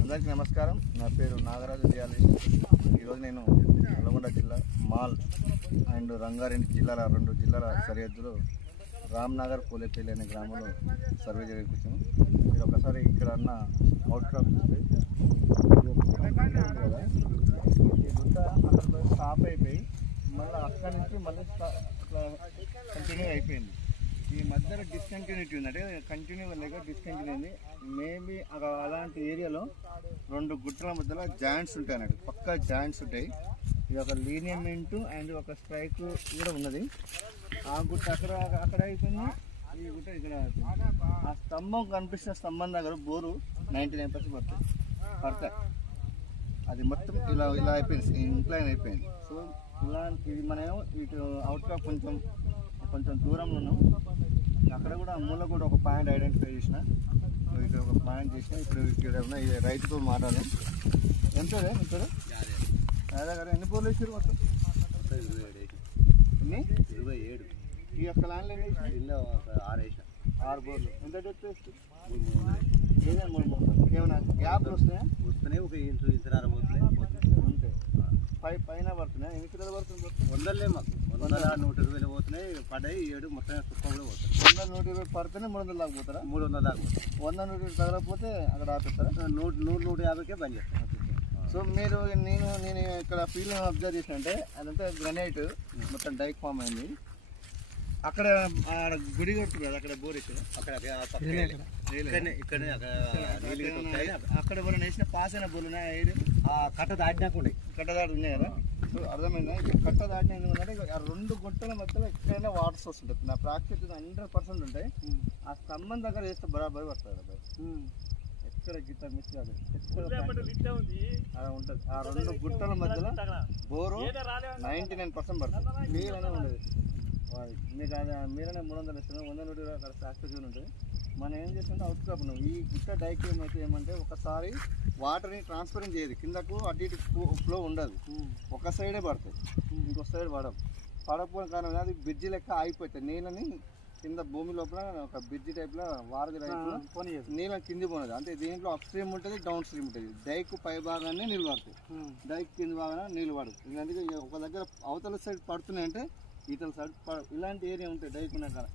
అందరికీ నమస్కారం. నా పేరు నాగరాజు జియాలజిస్ట్. ఈరోజు నేను నల్గొండ జిల్లా మాల్ అండ్ రంగారెడ్డి జిల్లాల 2 జిల్లాల సరిహద్దులో రామ్నగర్ పోలేపల్లి అనే గ్రామంలో సర్వే చేయడానికి వచ్చాము. మీరు ఒకసారి ఇక్కడ అన్న అవుట్ క్రాప్ చూస్తే కదా, ఈ గుట్ట అక్కడ స్టాప్ అయిపోయి మళ్ళీ అక్కడి నుంచి మళ్ళీ కంటిన్యూ అయిపోయింది. ఈ మధ్యలో డిస్కంటిన్యూటీ ఉంది, అంటే కంటిన్యూ లేక డిస్కంటిన్యూ ఉంది. మేబీ అలాంటి ఏరియాలో 2 గుట్టల మధ్యలో జాయింట్స్ ఉంటాయి అన్నట్టు, పక్కా జాయింట్స్ ఉంటాయి. ఇది ఒక లీనియమెంట్ అండ్ ఒక స్ట్రైక్ కూడా ఉన్నది. ఆ గుట్ట అక్కడ అయిపోయింది, ఈ గుట్ట ఇక్కడ అయిపోయింది. ఆ స్తంభం కనిపిస్తున్న స్తంభం దగ్గర బోరు 99% పడతాయి. అది మొత్తం ఇలా అయిపోయింది, ఇంక్లైన్ అయిపోయింది. సో ఇలాంటి ఇది మనం ఇటు అవుట్ ఆఫ్ కొంచెం దూరంలో ఉన్నాం. అక్కడ కూడా మూల కూడా ఒక పాయింట్ ఐడెంటిఫై చేసిన, ఇక్కడ ఒక పాయింట్ చేసిన. ఇప్పుడు ఇక్కడ ఉన్న ఈ రైతుతో మాట్లాడాలి. ఎంత ఇక్కడ రాజా గారు ఎన్ని బోర్లు వేసారు మొత్తం? 27. ఈ యొక్క ల్యాండ్లో ఇల్లు 6 బోర్లు. ఎంత డెప్త్ వేస్తుంది? 3 ఏమైనా గ్యాప్లు వస్తున్నాయా? ఒక ఇంచున్నర పోతున్నాయి అంతే. పైన పడుతున్నాయి. ఎన్ని కిలోలు పడుతుంది? 100 మాకు 120 పోతున్నాయి, పడ్డాయి 7 మొత్తం కుక్క కూడా పోతాయి. 100-120 పడితేనే 300 దాకా పోతారా? 300 దాకా పోతాయి. 100-120 తగలకపోతే అక్కడ ఆపేస్తారా? 100-150కే బంద్ చేస్తాం. సో మీరు నేను ఇక్కడ ఫీల్డ్ అబ్జర్వ్ చేసిన అంటే అదంతా గ్రనైట్ మొత్తం డైక్ ఫామ్ అయింది. అక్కడ గుడి కడుతుంది కదా, అక్కడ బోర్ వేసారు. అక్కడ ఎవరైనా వేసిన పాస్ అయిన బోర్లు ఉన్నాయి కట్ట దాటినాక ఉండే కట్ట దాటి ఉన్నాయి కదా. సో అర్థమైందా? కట్ట దాటిన ఎందుకంటే ఆ 2 గుట్టల మధ్యలో ఎక్కడైనా వాటర్ సోర్స్ ఉంటుంది. నా ప్రాక్టీస్ 100% ఉంటాయి. ఆ స్తంభం దగ్గర వేస్తే బరాబరి పడుతుంది కదా, ఎక్కడ గిట్ట మిస్ కాదు, అలా ఉంటుంది. ఆ 2 గుట్టల మధ్యలో బోరు 99% పడుతుంది. నీళ్ళనే ఉండదు. మీకు అది మీరనే 300 ఇస్తుంది, 100 అక్కడ ఫ్యాక్టరీ ఉంటుంది. మనం ఏం చేస్తుంటే అవుట్ క్రాప్ ఉన్నాం. ఈ గుట్ట డైక్యూమ్ అయితే ఏమంటే ఒకసారి వాటర్ని ట్రాన్స్ఫరెన్స్ చేయదు, కిందకు అటు ఇటు ఫ్లో ఉండదు. ఒక సైడే పడుతుంది, ఇంకో సైడ్ పడకపోయిన కారణం అది బ్రిడ్జి లెక్క ఆగిపోతుంది. నీళ్ళని కింద భూమి లోపల ఒక బ్రిడ్జి టైప్లో వారధి టైప్లో నీళ్ళని కింది పోనది. అంటే దీంట్లో అప్ స్ట్రీమ్ ఉంటుంది, డౌన్ స్ట్రీమ్ ఉంటుంది. డైక్ పై భాగాన్ని నీళ్ళు పడుతుంది, డైక్ కింది భాగాన్ని నీళ్ళు పడదు. అందుకే ఒక దగ్గర అవతల సైడ్ పడుతున్నాయంటే ఇతల సైడ్ ఇలాంటి ఏరియా ఉంటాయి డైక్ ఉన్న కాడ.